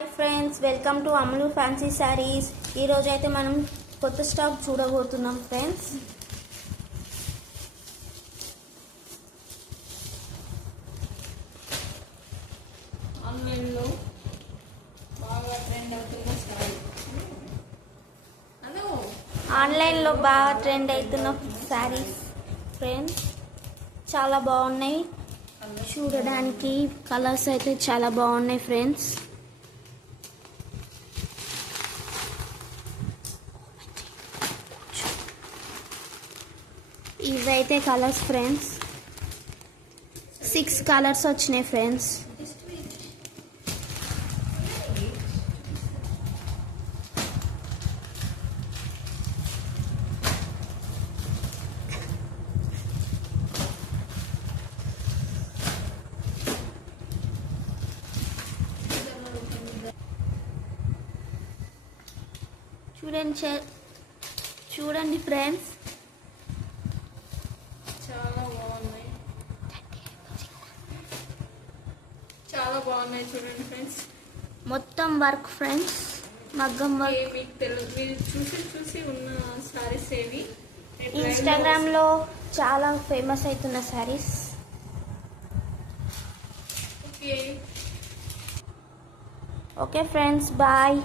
Hi friends, welcome to అమలు fancy saris. ఈరోజు అయితే మనం కొత్త స్టాక్ చూడబోతున్నాం ఫ్రెండ్స్. ఆన్లైన్లో బాగా ట్రెండ్ అవుతున్న శారీ. ఆన్లైన్లో బాగా ట్రెండ్ అవుతున్న శారీస్ ఫ్రెండ్స్, చాలా బాగున్నాయి. చూడడానికి కలర్స్ అయితే చాలా బాగున్నాయి ఫ్రెండ్స్. ఇవైతే కలర్స్ ఫ్రెండ్స్, 6 కలర్స్ వచ్చినాయి ఫ్రెండ్స్. చూడండి ఫ్రెండ్స్, చాలా బాగున్నాయి, చాలా బాగున్నాయి. చూడండి ఫ్రెండ్స్, మొత్తం వర్క్ ఫ్రెండ్స్, మగ్గం వర్క్. మీకు తెలుగు మీరు చూసి ఉన్న శారీస్ ఏవి? ఇన్స్టాగ్రామ్లో చాలా ఫేమస్ అవుతున్న శారీస్. Okay friends, bye.